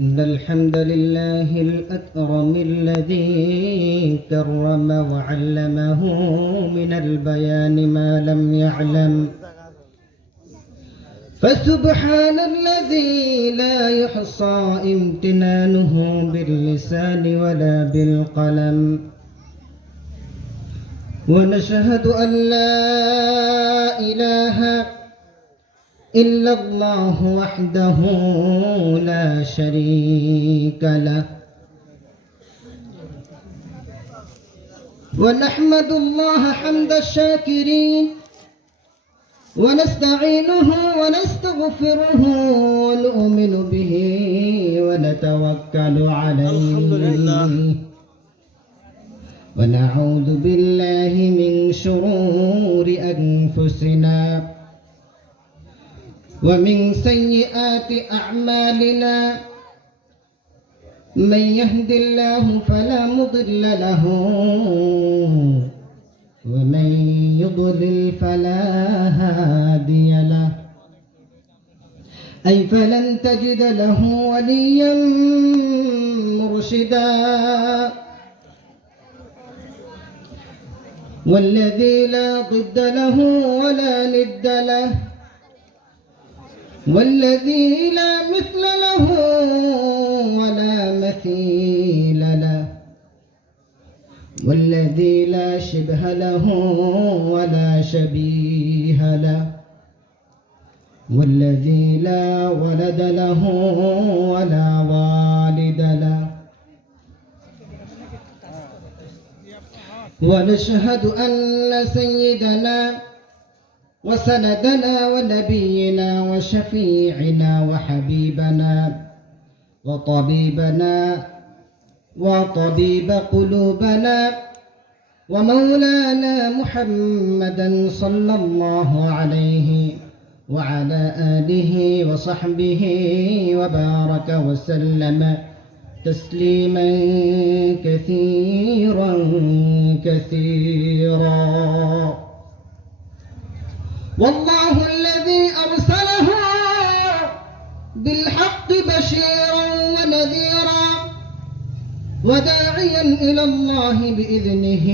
إن الحمد لله الأكرم الذي كرم وعلمه من البيان ما لم يعلم، فسبحان الذي لا يحصى امتنانه باللسان ولا بالقلم، ونشهد أن لا إله إلا الله وحده لا شريك له، ونحمد الله حمد الشاكرين، ونستعينه ونستغفره ونؤمن به ونتوكل عليه، ونعوذ بالله من شرور أنفسنا ومن سيئات أعمالنا، من يهد الله فلا مضل له ومن يضلل فلا هادي له، أي فلن تجد له وليا مرشدا، والذي لا ضد له ولا ند له، والذي لا مثل له ولا مثيل له، والذي لا شبه له ولا شبيه له، والذي لا ولد له ولا والد له، ونشهد أن سيدنا وسندنا ونبينا وشفيعنا وحبيبنا وطبيبنا وطبيب قلوبنا ومولانا محمدا صلى الله عليه وعلى آله وصحبه وبارك وسلم تسليما كثيرا كثيرا. والله الذي أرسله بالحق بشيرا ونذيرا وداعيا إلى الله بإذنه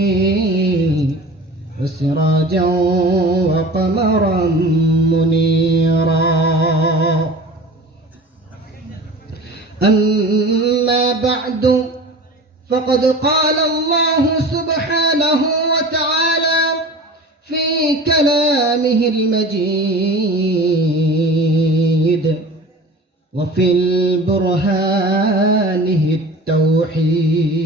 وسراجا وقمرا منيرا. أما بعد، فقد قال الله سبحانه وتعالى في كلامه المجيد وفي البرهانه التوحيد।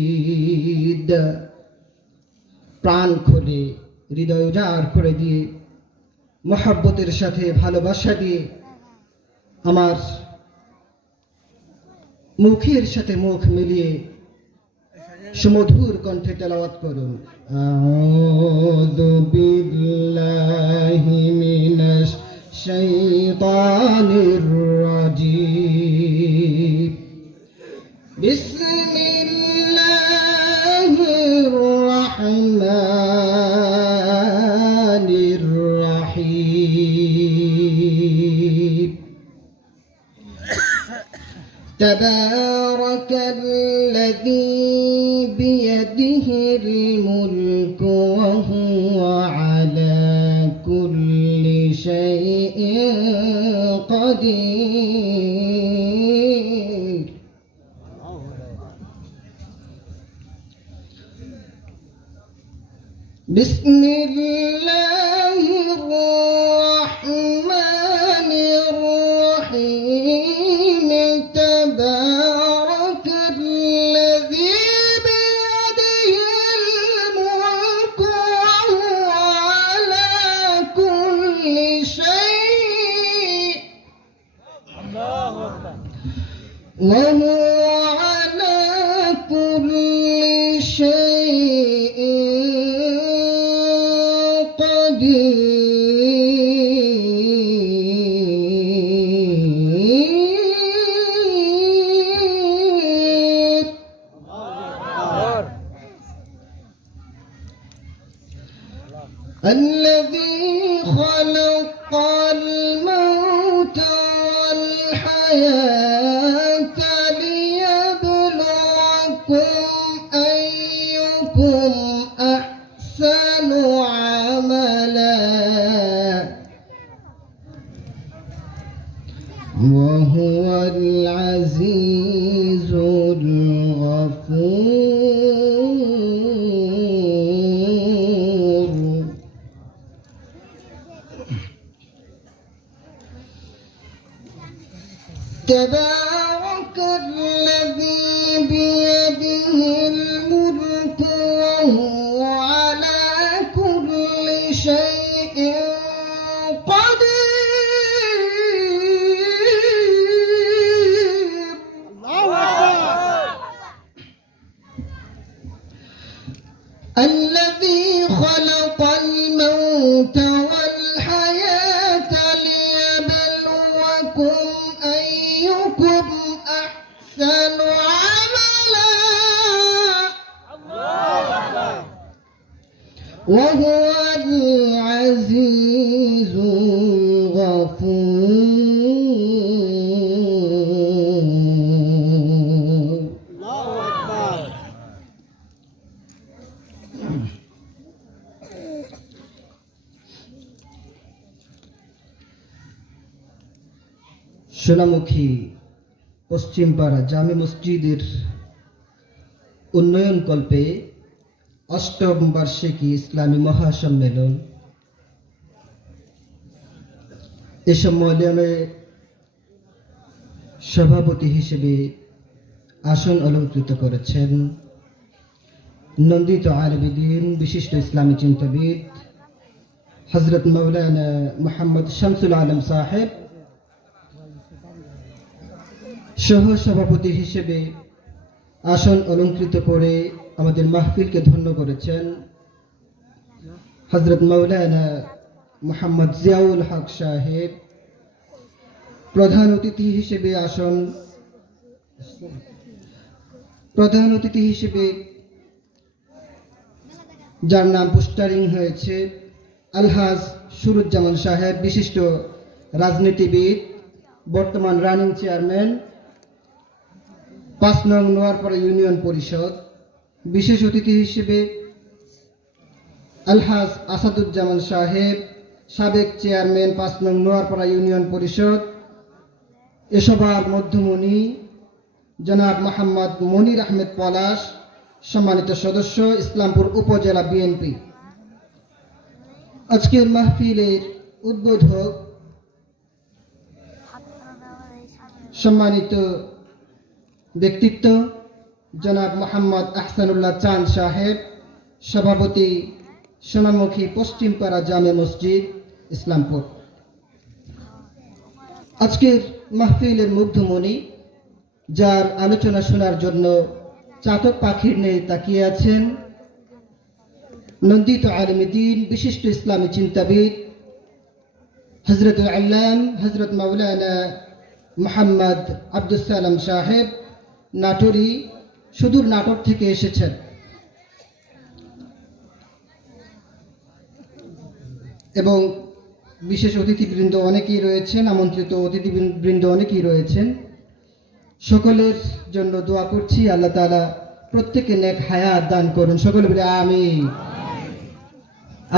প্রাণ খুলে হৃদয় উজাড় করে দিয়ে মহব্বতের সাথে ভালোবাসা দিয়ে আমার মুখের সাথে মুখ মিলিয়ে সুমধুর কণ্ঠে তেলাওয়াত করুন। আউযু বিল্লাহি মিনাশ শাইতানির রাজিম। বিসমিল্লাহির রাহমানির রাহিম। تبارك الذي بيده الملك وهو على كل شيء قدير. بسم الله الرحمن الرحيم. تبارك الذي بيده الملك وهو على كل شيء قدير. الذي خلق الموت والحياة العزيز الغفور تبارك الذي بيده الملك وهو على كل شيء قدير الذي خلق الموت والحياة ليبلوكم أيكم أحسن عملا وهو العزيز الغفور সোনামুখী পশ্চিমপাড়া জামে মসজিদের উন্নয়ন কল্পে অষ্টম বার্ষিকী ইসলামী মহাসম্মেলন। এ সম্মেলনে সভাপতি হিসেবে আসন অলঙ্কৃত করেছেন নন্দিত আলিম বিশিষ্ট ইসলামী চিন্তাবিদ হযরত মাওলানা মুহাম্মদ শামসুল আলম সাহেব। সহ সভাপতি হিসেবে আসন অলঙ্কৃত করে আমাদের মাহফিলকে ধন্য করেছেন হযরত মাওলানা মুহাম্মদ জিয়াউল হক সাহেব। প্রধান অতিথি হিসেবে যার নাম পোস্টারিং হয়েছে আলহাজ সুরুজ্জামান সাহেব, বিশিষ্ট রাজনীতিবিদ, বর্তমান রানিং চেয়ারম্যান ৫ নং নোয়ারপাড়া ইউনিয়ন পরিষদ। বিশেষ অতিথি হিসেবে আলহাজ আসাদুজ্জামান সাহেব, সাবেক চেয়ারম্যান ৫ নং নোয়ারপাড়া ইউনিয়ন পরিষদ। এ সভার মধ্যমণি জনাব মোহাম্মদ মনির আহমেদ পলাশ, সম্মানিত সদস্য ইসলামপুর উপজেলা বিএনপি। আজকের মাহফিলের উদ্বোধক সম্মানিত ব্যক্তিত্ব জনাব মোহাম্মদ আহসানুল্লাহ চাঁদ সাহেব, সভাপতি সোনামুখী পশ্চিমপাড়া জামে মসজিদ ইসলামপুর। আজকের মাহফিলের মধ্যমণি, যার আলোচনা শোনার জন্য চাতক পাখির ন্যায় তাকিয়ে আছেন নন্দিত আলিম বিশিষ্ট ইসলামী চিন্তাবিদ হযরত আল্লাম হযরত মাওলানা মুহাম্মদ আব্দুস সালাম সাহেব, নাটোরি, সুদূর নাটোর থেকে এসেছেন। এবং বিশেষ অতিথিবৃন্দ অনেকেই রয়েছেন, আমন্ত্রিত অতিথিবৃন্দ অনেকেই রয়েছেন। সকলের জন্য দোয়া করছি, আল্লাহ তাআলা প্রত্যেককে নেক হায়াত দান করুন। সকলে বলে আমিন।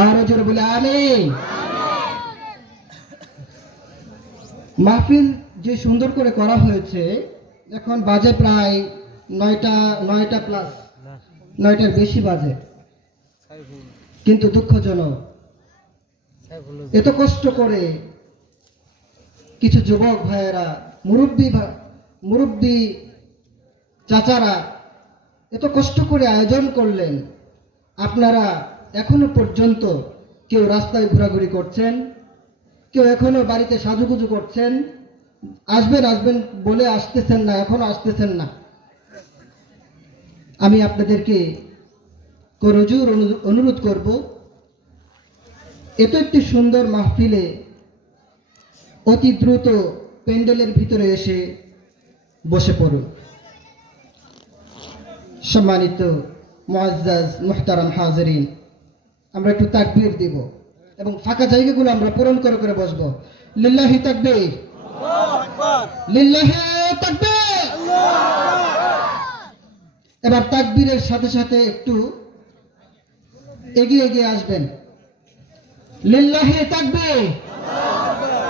আরো জোরে বলে আমিন। মাহফিল যে সুন্দর করে করা হয়েছে, এখন বাজে প্রায় 9টা প্লাস, 9টার বেশি বাজে, কিন্তু দুঃখজনক এত কষ্ট করে কিছু যুবক ভাইয়েরা, মুরব্বী চাচারা এত কষ্ট করে আয়োজন করলেন। আপনারা এখনো পর্যন্ত কেউ রাস্তায় ঘোরাঘুরি করছেন, কেউ এখনো বাড়িতে সাজুগুজু করছেন, আসবেন বলে আসতেছেন না, এখনো আসতেছেন না। আমি আপনাদেরকে করজোর অনুরোধ করব, এত একটি সুন্দর মাহফিলে অতি দ্রুত প্যান্ডেলের ভিতরে এসে বসে পড়ুন। সম্মানিত মুআজ্জাজ মুহতারাম হাজিরিন, আমরা একটু তাকবীর দিব এবং ফাঁকা জায়গাগুলো আমরা পূরণ করে বসবো। লিল্লাহি তাকবীর, আল্লাহু আকবার, লিল্লাহি তাকবীর, আল্লাহু আকবার। এবার তাকবীরের সাথে সাথে একটু এগিয়ে আসবেন। লিল্লাহি তাকবীর, আল্লাহু আকবার।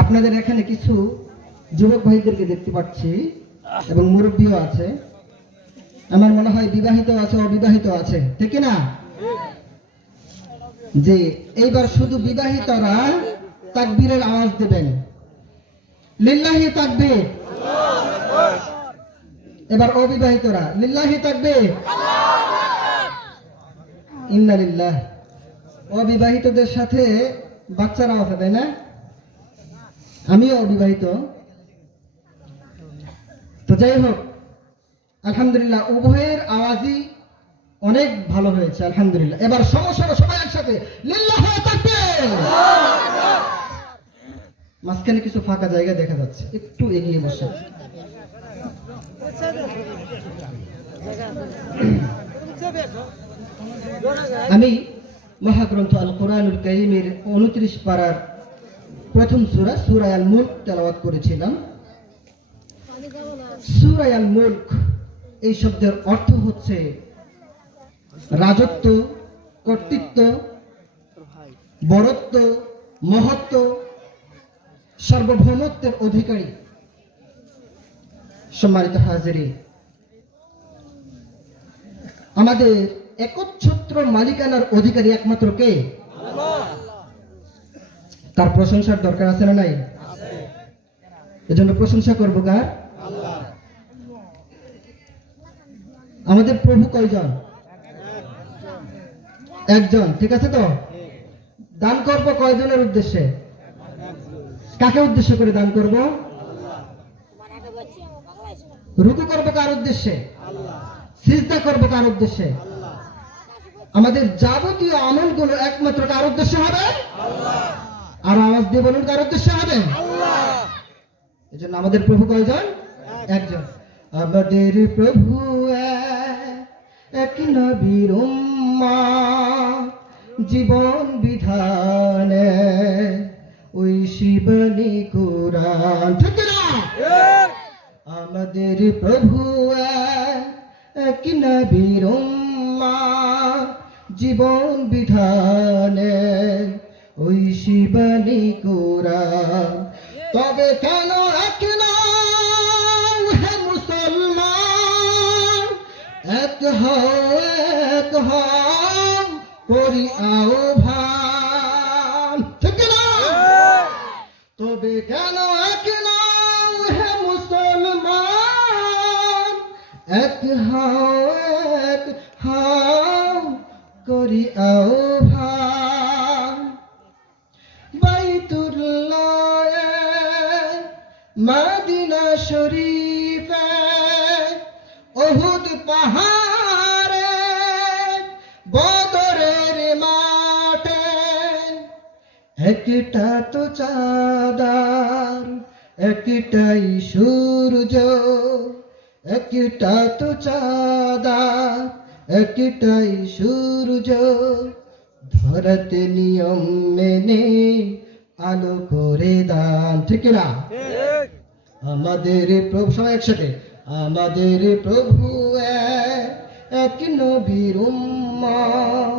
আপনাদের এখানে কিছু যুবক ভাইদেরকে দেখতে পাচ্ছি এবং মুরব্বীও আছে। আমার মনে হয় বিবাহিত আছে, অবিবাহিত আছে, ঠিক না? যে এইবার শুধু বিবাহিতরা তাকবীরের আওয়াজ দেবেন, লিল্লাহি তাকবীর। এবার অবিবাহিতরা লিল্লাহি তাকবীর, ইন্না লিল্লাহ। অবিবাহিতদের সাথে বাচ্চারা আছে, তাই না? আমিও অবিবাহিত। তো যাই হোক, আলহামদুলিল্লাহ উভয়ের আওয়াজই অনেক ভালো হয়েছে, আলহামদুলিল্লাহ। এবার সমস্যা সবাই একসাথে লিল্লাহি তাকবীর। মাঝখানে কিছু ফাঁকা জায়গা দেখা যাচ্ছে, একটু এগিয়ে বসে। আমি মহাগ্রন্থ আল কোরআনুল কারীমের 29 পারার প্রথম সূরা সূরা আল মুলক তেলাওয়াত করেছিলাম। সূরা আল মুলক এই শব্দের অর্থ হচ্ছে রাজত্ব, কর্তৃত্ব, বড়ত্ব, মহত্ব, সার্বভৌমত্বের অধিকারী। সম্মানিত হাজিরিন, আমাদের একচ্ছত্র মালিকানার অধিকারী একমাত্র কে? তার প্রশংসার দরকার আছে না নাই? এজন্য প্রশংসা করবো কার? আমাদের প্রভু কয়জন? একজন, ঠিক আছে তো? দান করব কয়জনের উদ্দেশ্যে? কাকে উদ্দেশ্য করে দান করব? রুকু করব কার উদ্দেশ্যে? সিজদা করব কার উদ্দেশ্যে? আমাদের যাবতীয় আমলগুলো একমাত্র কার উদ্দেশ্যে হবে? আর আওয়াজ দিয়ে বলুন, কার উদ্দেশ্যে হবে? এজন্য আমাদের প্রভু কয়জন? একজন। আমাদের প্রভু এক নবীর উম্মত, জীবন বিধানে ওই শিবানী কুরআন, ঠিক না? আমাদের প্রভু এক নবীর উম্মত, জীবন বিধানে ওই শিবানী কুরআন। তবে কেন এক নাম হে মুসলমান, এক হও করি আহ্বান, ঠিক না? তবে কেন এক নাম হে মুসলমান, এক হও করি আহ্বান। বাইতুল্লাহ মদিনা শরীফে উহুদ পাহাড়ে বদরের মাঠে একটা তো চাঁদার একটাই সূর্য, একটা তো চাঁদার একটাই সূর্য, ধরতে নিয়ম মেনে আলো করে দান, ঠিক না? আমাদের প্রভু, সবাই একসাথে, আমাদের প্রভু এক নবীর উম্মত,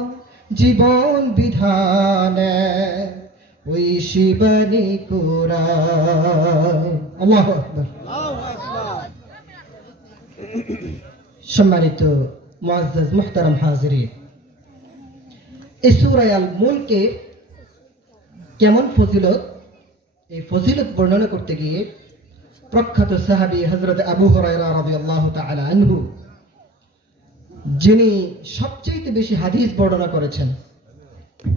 জীবন বিধানে ওই শিবানী কুরআন। আল্লাহু আকবার। সম্মানিত মুআজ্জাজ মুহতারাম হাজিরিন, এই সূরা আল মুলকে কেমন ফজিলত, এই ফজিলত বর্ণনা করতে গিয়ে প্রখ্যাত সাহাবী হযরত আবু হুরায়রা রাদিয়াল্লাহু তাআলা আনহু, যিনি সবচেয়ে বেশি হাদিস বর্ণনা করেছেন,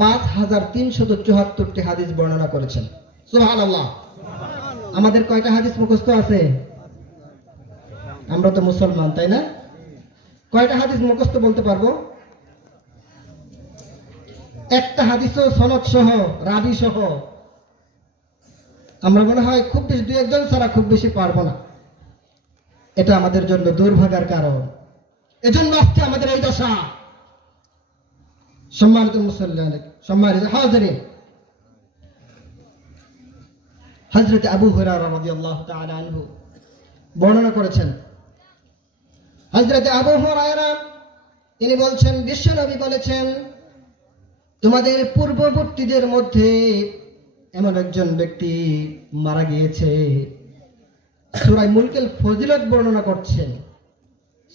5374টি হাদিস বর্ণনা করেছেন। সুবহানাল্লাহ। আমাদের কয়টা হাদিস মুখস্থ আছে? আমরা তো মুসলমান, তাই না? কয়টা হাদিস মুখস্থ বলতে পারবো? একটা হাদিসও সনদ সহ, রাবি সহ আমরা মনে হয় খুব বেশি 2-1 ছাড়া খুব বেশি পারবো না। এটা আমাদের জন্য দুর্ভাগ্যের কারণ। এজন্য আজকে আমাদের এই দশা। সম্মানিত মুসল্লিয়ান, সম্মানিত হাজিরিন, হযরত আবু হুরায়রা রাদিয়াল্লাহু তাআলা আনহু বর্ণনা করেছেন। হযরত আবু হুরায়রা তিনি বলছেন, বিশ্বনবী বলেছেন, তোমাদের পূর্ববর্তীদের মধ্যে এমন একজন ব্যক্তি মারা গিয়েছে। সূরা মুলকের ফজিলত বর্ণনা করছেন।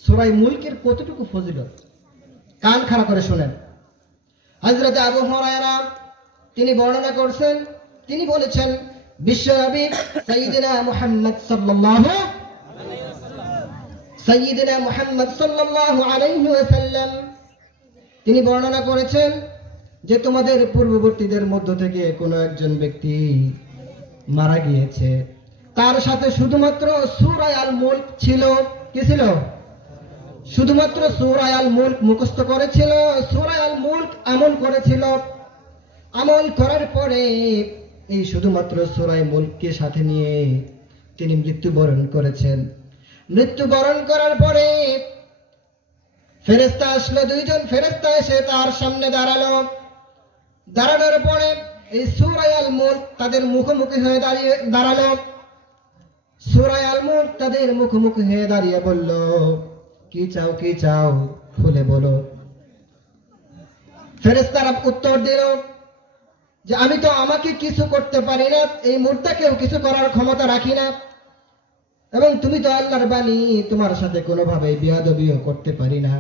সূরা মুলকের কতটুকু ফজিলত, কান খাড়া করে শোনেন। হযরত আবু হুরায়রা তিনি বর্ণনা করছেন, তিনি বলেছেন, বিশ্বনবী সাইয়্যিদিনা মুহাম্মদ সাল্লাল্লাহু আলাইহি ওয়াসাল্লাম তিনি বর্ণনা করেছেন যে তোমাদের পূর্ববর্তীদের মধ্য থেকে কোনো একজন ব্যক্তি মারা গিয়েছে, তার সাথে শুধুমাত্র সূরা আল মুলক ছিল। কি ছিল? শুধুমাত্র সূরা আল মুলক মুখস্থ করেছিল, সূরা আল মুলক আমল করেছিল। আমল করার পরে এই শুধুমাত্র সূরা মুলককে সাথে নিয়ে তিনি মৃত্যুবরণ করেছেন। মৃত্যুবরণ করার পরে ফেরেশতা আসলো, দুইজন ফেরেশতা এসে তার সামনে দাঁড়ালো। দাঁড়ানোর পরে এই সূরা আল মুলক তাদের মুখোমুখি হয়ে দাঁড়ালো। সূরা আল মুলক তাদের মুখোমুখি হয়ে দাঁড়িয়ে বলল, কি চাও, কি চাও, খুলে বলো। ফেরেশতারা উত্তর দিল যে আমি তো আমাকে কিছু করতে পারি না, এই মুর্দাকেও কিছু করার ক্ষমতা রাখি না, এবং তুমি তো আল্লাহর বাণী, তোমার সাথে কোনোভাবে বিয়াদবিও করতে পারি না।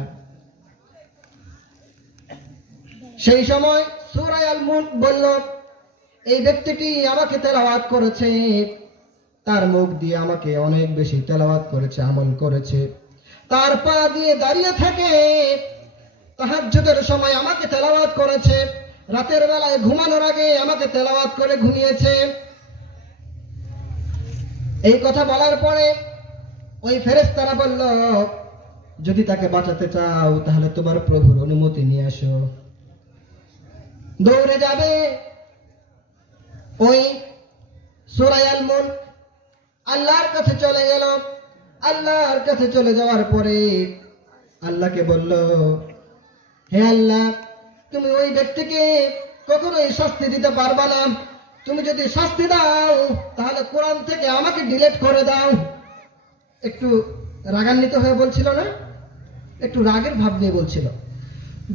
সেই সময় সূরা আল মুলক বলল, এই ব্যক্তিটি আমাকে তেলাওয়াত করেছে, তার মুখ দিয়ে আমাকে অনেক বেশি তেলাওয়াত করেছে, আমল করেছে। তার পা দিয়ে দাঁড়িয়ে থাকে, তাহাজ্জুদের সময় আমাকে তেলাওয়াত করেছে, রাতের বেলায় ঘুমানোর আগে আমাকে তেলাওয়াত করে ঘুমিয়েছে। এই কথা বলার পরে ওই ফেরেশতারা বলল, যদি তাকে বাঁচাতে চাও তাহলে তোমার প্রভুর অনুমতি নিয়ে আসো। দৌড়ে যাবে ওই সূরা আল মুলক, আল্লাহর কাছে চলে গেল। আল্লাহর কাছে চলে যাওয়ার পরে আল্লাহকে বলল, হে আল্লাহ, তুমি ওই ব্যক্তিকে কখনোই শাস্তি দিতে পারবা না, তুমি যদি শাস্তি দাও তাহলে কোরআন থেকে আমাকে ডিলিট করে দাও। একটু রাগান্বিত হয়ে বলছিল না, একটু রাগের ভাব নিয়ে বলছিল।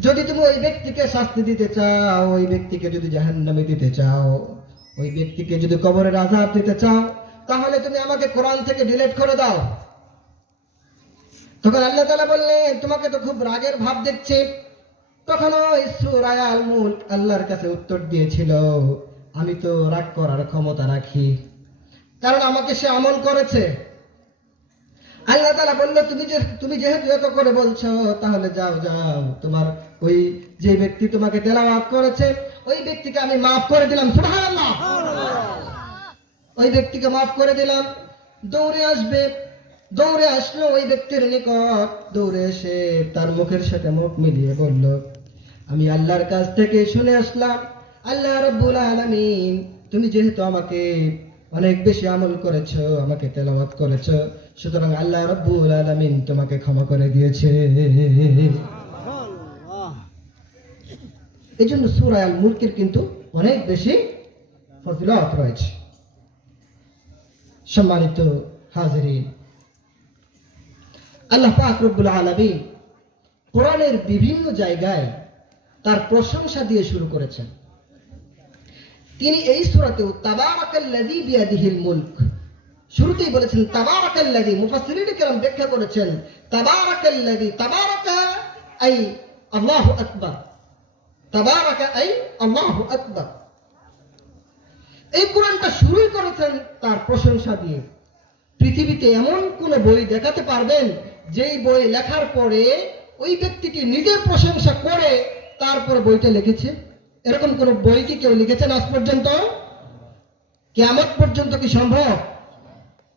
যদি তুমি ওই ব্যক্তিকে শাস্তি দিতে চাও, ওই ব্যক্তিকে যদি জাহান্নামে দিতে চাও, ওই ব্যক্তিকে যদি কবরের আযাব দিতে চাও, তাহলে তুমি আমাকে কোরআন থেকে ডিলিট করে দাও। তখন আল্লাহ তাআলা বললেন, তোমাকে তো খুব রাগের ভাব দেখছে। তখন ওই সূরা আল মুলক আল্লাহর কাছে উত্তর দিয়েছিল, আমি তো রাগ করার ক্ষমতা রাখি, কারণ আমাকে সে আমল করেছে। আল্লাহ তাআলা বলল, তুমি যেহেতু এত করে বলছো, তাহলে যাও যাও, তোমার ওই যে ব্যক্তি তোমাকে তেলাওয়াত করেছে ওই ব্যক্তিকে আমি মাফ করে দিলাম। সুবহানাল্লাহ। ওই ব্যক্তিকে মাফ করে দিলাম। দৌড়ে আসবে, দৌড়ে আসলো ওই ব্যক্তির নিকট, দৌড়ে এসে তার মুখের সাথে মুখ মিলিয়ে বলল, আমি আল্লাহর কাছ থেকে শুনে আসলাম, আল্লাহ রাব্বুল আলামিন, তুমি যেহেতু আমাকে অনেক বেশি আমল করেছো, আমাকে তেলাওয়াত করেছো, সুতরাং আল্লাহ রাব্বুল আলামিন তোমাকে ক্ষমা করে দিয়েছে। এই জন্য সূরা আল মুলকের কিন্তু অনেক বেশি ফজিলত রয়েছে। সম্মানিত হাজিরিন, আল্লাহ পাক রব্বুল আলামিন কোরআনের বিভিন্ন জায়গায় তার প্রশংসা দিয়ে শুরু করেছেন। তিনি এই সূরাতেও তাবারাকাল্লাযী বিয়াদিহিল মুলক শুরুতেই বলেছেন তাবারাকাল্লাযী। মুফাসসিরিন কিরাম ব্যাখ্যা করেছেন তাবারাকাল্লাযী, তাবারাকা আই আল্লাহু আকবার, তাবারাকা আই আল্লাহু আকবার। এই কোরআনটা শুরুই করেছেন তার প্রশংসা দিয়ে। পৃথিবীতে এমন কোন বই দেখাতে পারবেন যেই বই লেখার পরে ওই ব্যক্তিটি নিজের প্রশংসা করে তারপর বইটা লিখেছে? এরকম কোন বই কি কেউ লিখেছেন আজ পর্যন্ত? কিয়ামত পর্যন্ত কি সম্ভব?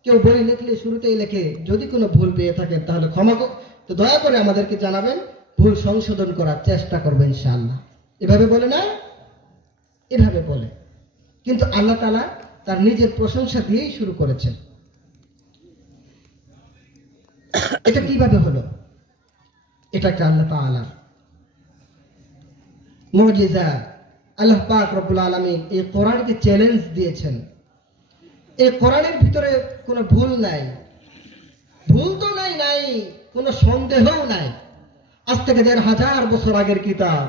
কেউ বই লিখলে শুরুতেই লেখে, যদি কোনো ভুল পেয়ে থাকেন তাহলে ক্ষমা তো দয়া করে আমাদেরকে জানাবেন, ভুল সংশোধন করার চেষ্টা করবেন ইনশাআল্লাহ। এভাবে বলে না, এভাবে বলে। কিন্তু আল্লাহ তাআলা তার নিজের প্রশংসা দিয়েই শুরু করেছেন। এটা কিভাবে হলো? এটা একটা আল্লাহ তাআলার মুজিজা। আল্লাহ পাক রব্বুল আলামিন এই কোরআনকে চ্যালেঞ্জ দিয়েছেন। এই কোরআনের ভিতরে কোনো ভুল নাই, ভুল তো নাই, কোনো সন্দেহও নাই। আজ থেকে ১৫০০ বছর আগের কিতাব,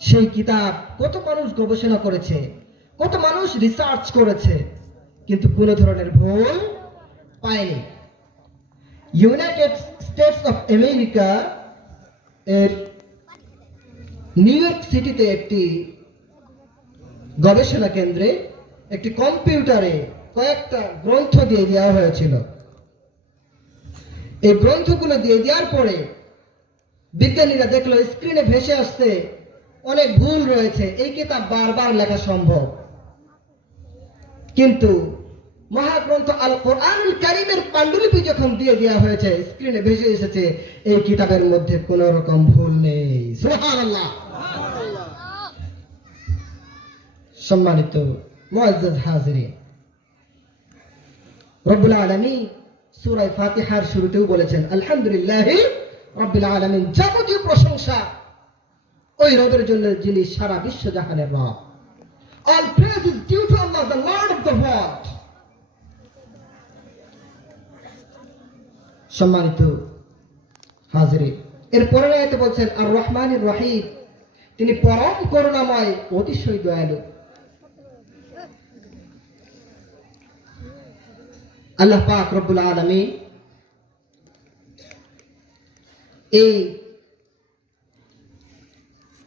সেই কিতাব কত মানুষ গবেষণা করেছে, কত মানুষ রিসার্চ করেছে কিন্তু কোনো ধরনের ভুল পায়নি। ইউনাইটেড স্টেটস অফ আমেরিকা এর নিউ ইয়র্ক সিটিতে একটি গবেষণা কেন্দ্রে একটি কম্পিউটারে কয়েকটা গ্রন্থ দিয়ে দেওয়া হয়েছিল। এই গ্রন্থগুলো দিয়ে দেওয়ার পরে বিজ্ঞানীরা দেখলো স্ক্রিনে ভেসে আসছে অনেক ভুল রয়েছে, এই কিতাব বারবার লেখা সম্ভব। কিন্তু মহাগ্রন্থ আল কোরআনুল কারীমের পাণ্ডুলিপি যখন দিয়ে দেওয়া হয়েছে, স্ক্রিনে ভেসে এসেছে এই কিতাবের মধ্যে কোনো রকম ভুল নেই। সুবহানাল্লাহ। সম্মানিত মুআজ্জাজ হাজিরিন, রব্বুল আলামিন সূরা ফাতিহার শুরুতেও বলেছেন আলহামদুলিল্লাহি রাব্বিল আলামিন, যাবতীয় প্রশংসা ওই রবের জন্য যিনি সারা বিশ্ব জাহানের রব। All praise is due to Allah, the Lord of the world. সম্মানিত হাজিরিন, এর পরের আয়াতে বলছেন আর রহমানির রহিম, তিনি পরম করুণাময়, অতিশয় দয়ালু। আল্লাহ পাক রব্বুল আলামিন এই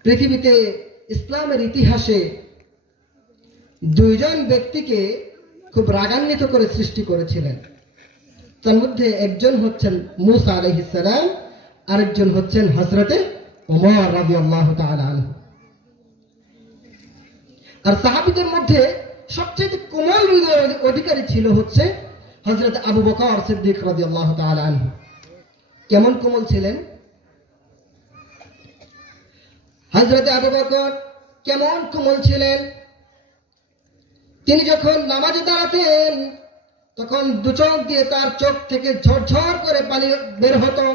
পৃথিবীতে ইসলামের ইতিহাসে দুইজন ব্যক্তিকে খুব রাগান্বিত করে সৃষ্টি করেছিলেন। তার মধ্যে একজন হচ্ছেন মূসা আলাইহিস সালাম, আরেকজন হচ্ছেন হযরতে ওমর রাদিয়াল্লাহু তাআলা আনহু। আর সাহাবীদের মধ্যে সবচেয়ে কোমল হৃদয়ের অধিকারী ছিল হচ্ছে হযরত আবু বকর সিদ্দিক রাদিয়াল্লাহু তাআলা আনহু। কেমন কোমল ছিলেন হযরত আবু বকর? কেমন কোমল ছিলেন? তিনি যখন নামাজে দাঁড়াতেন তখন দু চোখ দিয়ে তার চোখ থেকে ঝরঝর করে পানি বের হতো,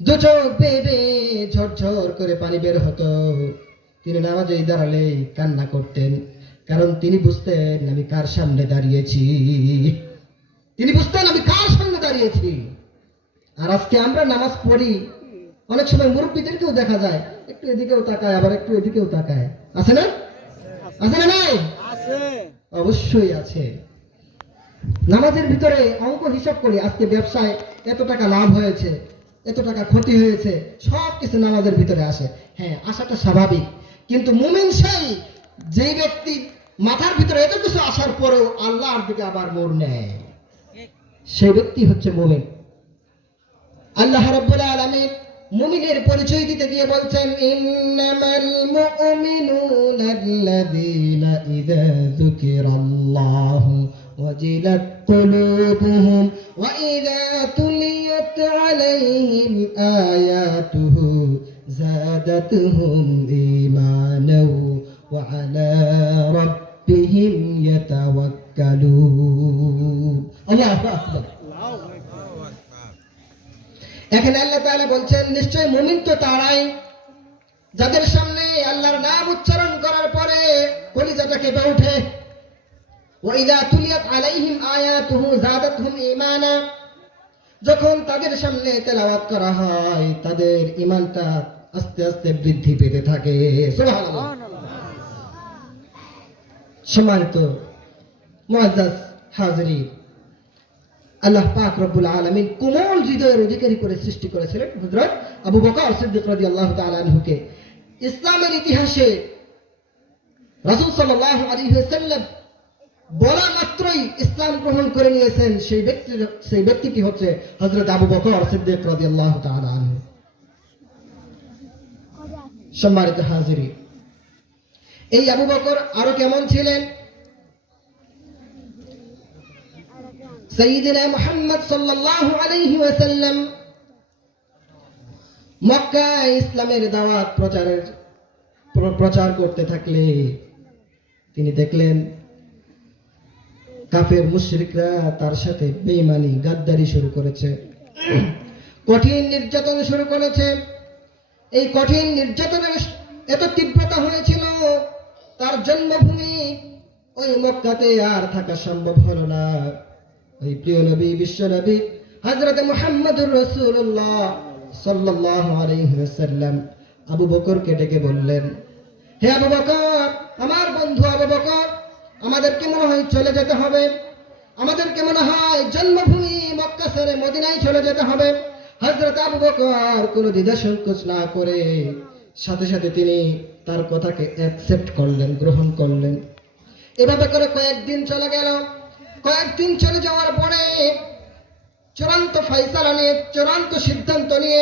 দু চোখ বেয়ে ঝরঝর করে পানি বের হতো। তিনি নামাজে দাঁড়ালে কান্না করতেন, কারণ তিনি বুঝতেন আমি কার সামনে দাঁড়িয়েছি, তিনি বুঝতেন আমি কার সামনে দাঁড়িয়েছি। আর আজকে আমরা নামাজ পড়ি, অনেক সময় মুরব্বীদেরকেও দেখা যায় একটু এদিকেও তাকায় আবার একটু এদিকেও তাকায়, আছে না? আছে না? নাই? অবশ্যই আছে। নামাজের ভিতরে অঙ্ক হিসাব করি, আজকে ব্যবসায় এত টাকা লাভ হয়েছে, এত টাকা ক্ষতি হয়েছে, সব কিছু নামাজের ভিতরে আসে। হ্যাঁ, আসাটা স্বাভাবিক, কিন্তু মুমিন সেই যে ব্যক্তি মাথার ভিতরে এত কিছু আসার পরেও আল্লাহর দিকে আবার মোড় নেয়, সেই ব্যক্তি হচ্ছে মুমিন। আল্লাহ রাব্বুল আলামিন মুমিনের পরিচয় দিতে দিয়ে বলছেন ইন্নামাল মুমিনুনা আল্লাযীনা ইযা যুকিরাল্লাহু ওয়াজিলাত কুলুবুহুম ওয়া ইযা তুলিয়াত আলাইহিম আয়াতুহু যাদাতুহুম ঈমানাও ওয়া আলা রাব্বিহিম ইয়াতাওয়াক্কালুন। আল্লাহু আকবার। এখানে আল্লাহ তাআলা বলছেন নিশ্চয় মুমিন তো তারাই যাদের সামনে আল্লাহর নাম উচ্চারণ করার পরে কলিজাটা কেঁপে ওঠে। ওয়া ইযা তুলিয়াত আলাইহিম আয়াতুহু যাদাতহুম ঈমানা, যখন তাদের সামনে তেলাওয়াত করা হয় তাদের ঈমানটা আস্তে আস্তে বৃদ্ধি পেতে থাকে। সুবহানাল্লাহ। সম্মানিত মুআজ্জাজ হাজিরিন, আল্লাহ পাক রব্বুল আলামিন কোমল হৃদয়ের অধিকারী করে সৃষ্টি করেছিলেন হযরত আবু বকর সিদ্দিক রাদিয়াল্লাহু তাআলা আনহুকে। ইসলামের ইতিহাসে রাসূল সাল্লাল্লাহু আলাইহি ওয়াসাল্লাম বলা মাত্রই ইসলাম গ্রহণ করে নিয়েছেন সেই ব্যক্তিটি হচ্ছে হযরত আবু বকর সিদ্দিক রাদিয়াল্লাহু তাআলা আনহু। সম্মানিত হাজিরিন, এই আবু বকর আরো কেমন ছিলেন? সাইয়্যিদুনা মুহাম্মদ সাল্লাল্লাহু আলাইহি ওয়াসাল্লাম মক্কায় ইসলামের দাওয়াত প্রচার করতে থাকলে তিনি দেখলেন কাফের মুশরিকরা তার সাথে বেঈমানি গাদ্দারি শুরু করেছে, কঠিন নির্যাতন শুরু করেছে। এই কঠিন নির্যাতনের এত তীব্রতা হয়েছিল তার জন্মভূমি ওই মক্কাতে আর থাকা সম্ভব হলো না। ওই প্রিয় নবী, বিশ্ব নবী হযরত মুহাম্মদুর রাসূলুল্লাহ সাল্লাল্লাহু আলাইহি ওয়াসাল্লাম আবু বকরকে ডেকে বললেন, হে আবু বকর, আমার বন্ধু আবু বকর, আমাদেরকে মনে হয় চলে যেতে হবে, আমাদেরকে মনে হয় জন্মভূমি মক্কা ছেড়ে মদিনায় চলে যেতে হবে। হযরত আবু বকর কোনো দ্বিধা সংকোচ না করে সাথে সাথে তিনি তার কথাকে অ্যাকসেপ্ট করলেন, গ্রহণ করলেন। এভাবে করে কয়েকদিন চলে গেল। কয়েকদিন চলে যাওয়ার পরে চূড়ান্ত ফয়সালা নিয়ে, চূড়ান্ত সিদ্ধান্ত নিয়ে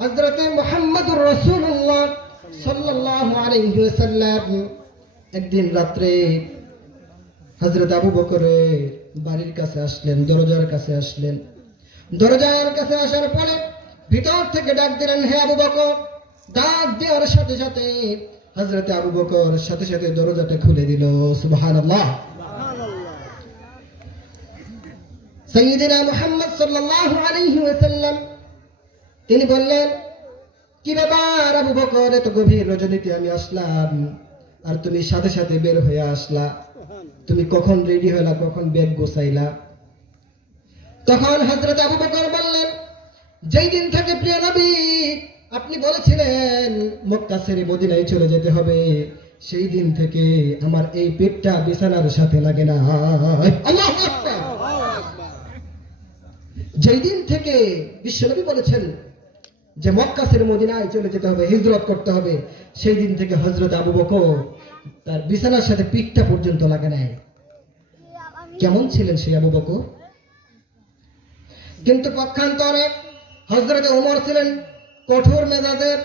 হযরতে মুহাম্মদুর রাসূলুল্লাহ সাল্লাল্লাহু আলাইহি ওয়াসাল্লাম একদিন রাত্রে হযরত আবু বকরের বাড়ির কাছে আসলেন, দরজার কাছে আসলেন। দরজার কাছে আসার পরে ভিতর থেকে ডাক দিলেন, হে আবু বকর। ডাক দেওয়ার সাথে সাথে হযরত আবু বকর সাথে সাথে দরজাটা খুলে দিল। সুবহানাল্লাহ। সাইয়্যিদিনা মুহাম্মদ সাল্লাল্লাহু আলাইহি ওয়াসাল্লাম তিনি বললেন, কি ব্যাপার আবু বকর, এত গভীর রজনীতে আমি আসলাম আর তুমি সাথে সাথে বের হয়ে আসলা, তুমি কখন রেডি হলা, কখন ব্যাগ গোছাইলা? তখন হযরত আবু বকর বললেন, যেই দিন থেকে প্রিয় নবী আপনি বলেছিলেন মক্কা ছেড়ে মদিনায় চলে যেতে হবে, সেই দিন থেকে আমার এই পেটটা বিছানার সাথে লাগে না। আল্লাহু আকবার। যেই দিন থেকে বিশ্বনবী বলেছেন যে মক্কা ছেড়ে মদিনায় চলে যেতে হবে, হিজরত করতে হবে, সেই দিন থেকে হযরত আবু বকর তার বিছানার সাথে পিঠটা পর্যন্ত লাগে নাই। কেমন ছিলেন সেই আবু বকর? কিন্তু পক্ষান্তরে হযরত ওমর ছিলেন কঠোর মেজাজের।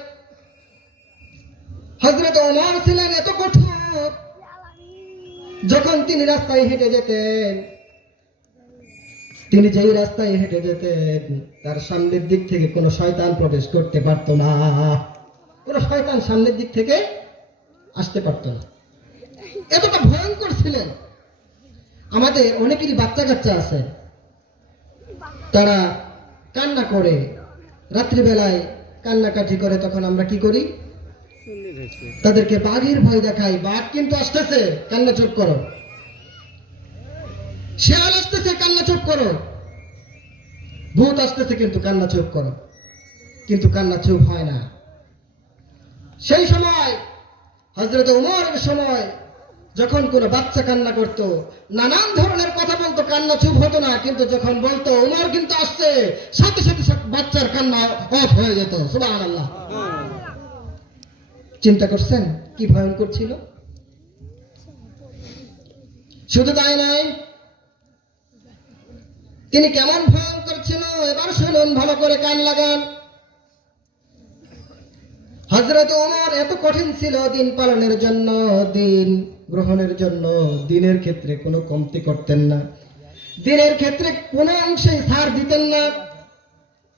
হযরত ওমর ছিলেন এত কঠোর, যখন তিনি রাস্তায় হেঁটে যেতেন, তিনি যেই রাস্তায় হেঁটে যেতেন তার সামনের দিক থেকে কোনো শয়তান প্রবেশ করতে পারত না, কোনো শয়তান সামনের দিক থেকে আসতে পারত না। এতটা ভয়ঙ্কর ছিলেন। আমাদের অনেকেরই বাচ্চা কাচ্চা আছে, তারা কান্না করে, রাত্রিবেলায় কান্নাকাটি করে, তখন আমরা কি করি? তাদেরকে বাঘের ভয় দেখাই। বাঘ কিন্তু আসতেছে, কান্না চুপ করো। শেয়াল আসতেছে, কান্না চুপ করো। ভূত আসতেছে, কিন্তু কান্না চুপ করো। কিন্তু কান্না চুপ হয় না। সেই সময় হযরত ওমরের সময় যখন কোনো বাচ্চা কান্না করত, নানান ধরনের কথা বলতো, কান্না চুপ হতো না। কিন্তু যখন বলতো ওমর কিন্তু আসছে, সাথে সাথে বাচ্চার কান্না অফ হয়ে যেত। সুবহানাল্লাহ। চিন্তা করছেন কি ভয়ঙ্কর ছিল? শুধু তাই নয়, তিনি কেমন ভয়ঙ্কর ছিল এবার শুনুন, ভালো করে কান লাগান। হযরত ওমর এত কঠিন ছিল দিন পালনের জন্য, দিন গ্রহণের জন্য। দিনের ক্ষেত্রে কোনো কমতি করতেন না, দিনের ক্ষেত্রে কোনো অংশে ছাড় দিতেন না,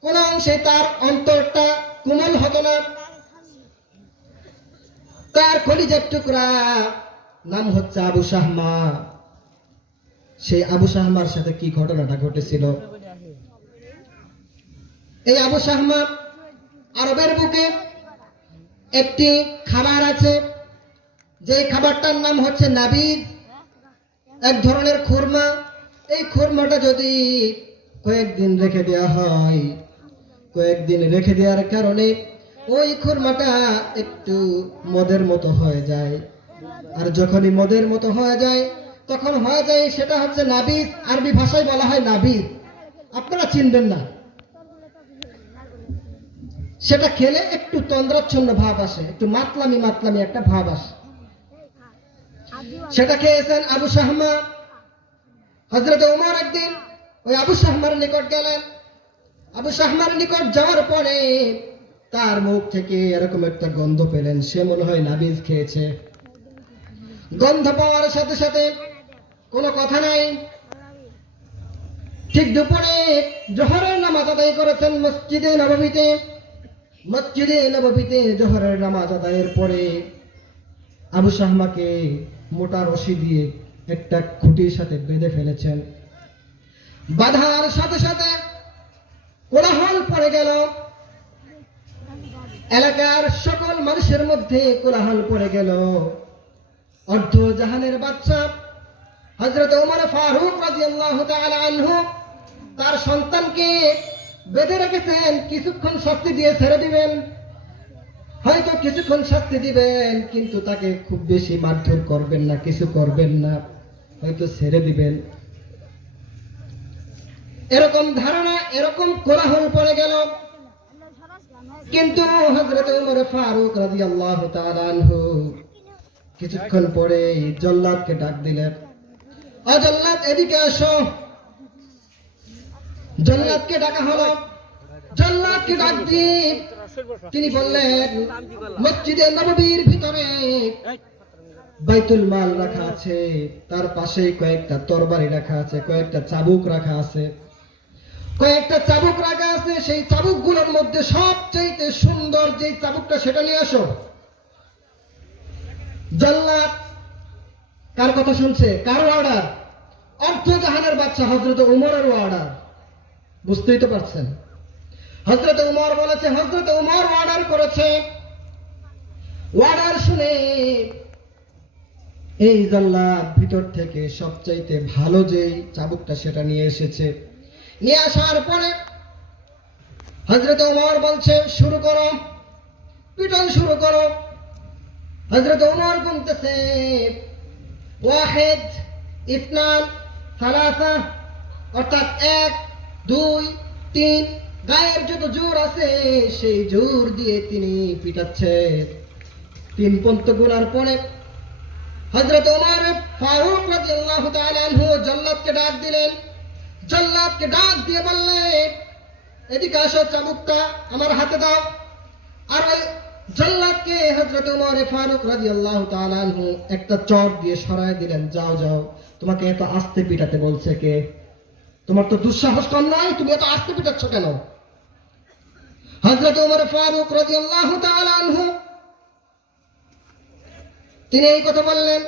কোনো অংশে তার অন্তরটা কোমল হতো না। তার কলিজার টুকরা নাম হচ্ছে আবু শাহমা। সেই আবু শাহমার সাথে কি ঘটনাটা ঘটেছিল? এই আবু শাহমা, আরবের বুকে একটি খাবার আছে, যে খাবারটার নাম হচ্ছে নাবিদ, এক ধরনের খুরমা। এই খুরমাটা যদি কয়েকদিন রেখে দেওয়া হয়, কয়েকদিন রেখে দেওয়ার কারণে ওই খুরমাটা একটু মদের মতো হয়ে যায়। আর যখনই মদের মতো হয়ে যায়, তখন হয়ে যায় সেটা হচ্ছে নাবিদ। আরবি ভাষায় বলা হয় নাবিদ, আপনারা চিনবেন না। সেটা খেলে একটু তন্দ্রাচ্ছন্ন ভাব আসে, একটু মাতলামি মাতলামি একটা ভাব আসে। সেটা খেয়েছেন আবু শাহমা। হযরত ওমর একদিন ওই আবু শাহমার নিকট গেলেন। আবু শাহমার নিকট যাওয়ার পরে তার মুখ থেকে এরকম একটা গন্ধ পেলেন, সে মনে হয় নাবিজ খেয়েছে। গন্ধ পাওয়ার সাথে সাথে কোনো কথা নাই। ঠিক দুপুরে জোহরের নামাজ আদায় করেছেন মসজিদে নববীতে। মসজিদে নববীতে জোহরের নামাজ আদায়ের পরে আবু শাহমাকে মোটা রশি দিয়ে একটা খুঁটির সাথে বেঁধে ফেলেছেন। বাঁধার সাথে সাথে কোলাহল পড়ে গেল। এলাকার সকল মানুষের মধ্যে কোলাহল পড়ে গেল। অর্ধ জাহানের বাদশা হযরত ওমর ফারুক রাদিয়াল্লাহু তাআলা আনহু তার সন্তানকে বেঁধে রেখেছেন, কিছুক্ষণ শাস্তি দিয়ে ছেড়ে দিবেন। হয়তো কিছুক্ষণ শাস্তি দিবেন, কিন্তু তাকে খুব বেশি মারধর করবেন না, কিছু করবেন না, হয়তো ছেড়ে দিবেন। এরকম ধারণা, এরকম কোলাহল পড়ে গেল। কিন্তু হযরত ওমর ফারুক রাদিয়াল্লাহু তাআলা আনহু কিছুক্ষণ পরে জল্লাদকে ডাক দিলেন, ও জল্লাদ, এদিকে আসো। জল্লাদকে ডাকা হলো। জল্লাদকে ডাক দিয়ে তিনি বললেন, মসজিদে নববীর ভিতরে বাইতুল মাল রাখা আছে, তার পাশে কয়েকটা তরবারি রাখা আছে, কয়েকটা চাবুক রাখা আছে, সেই চাবুকগুলোর মধ্যে সবচেয়ে সুন্দর যে চাবুকটা সেটা নিয়ে আসো। জল্লাদ কার কথা শুনছে? কার অর্ডার? অর্ধজাহানের বাদশা হযরত ওমরের অর্ডার। বুঝতেই তো পারছেন, হযরত ওমর বলেছে, হযরত ওমর অর্ডার করেছে। অর্ডার শুনে এই জল্লাদ ভিতর থেকে সবচাইতে ভালো যেই চাবুকটা সেটা নিয়ে এসেছে। নিয়ে আসার পরে হযরত ওমর বলছে, শুরু করো, পিটন শুরু করো। হযরত ওমর বলতেছে, ওয়াহিদ, ইসনান, সালাসা, অর্থাৎ 1, 2, 3, গায়ের যত জোর আছে সেই জোর দিয়ে তিনি পিটাচ্ছেন। 3 পর্যন্ত গুনার পরে হযরত ওমর ফারুক রাদিয়াল্লাহু তাআলা আনহু জল্লাদকে ডাক দিলেন। জল্লাদকে ডাক দিয়ে বললেন, এদিকে আসো, চাবুকটা আমার হাতে দাও। আর ওই জল্লাদকে হযরত ওমর ফারুক রাদিয়াল্লাহু তাআলা আনহু একটা চট দিয়ে সরায় দিলেন, যাও যাও, তোমাকে এত আস্তে পিটাতে বলছে কে? তোমার তো দুঃসাহস কম নয়, তুমি এত আস্তে পিটাচ্ছ কেন? হযরত ওমর ফারুক রাদিয়াল্লাহু তাআলা আনহু তিনি এই কথা বললেন।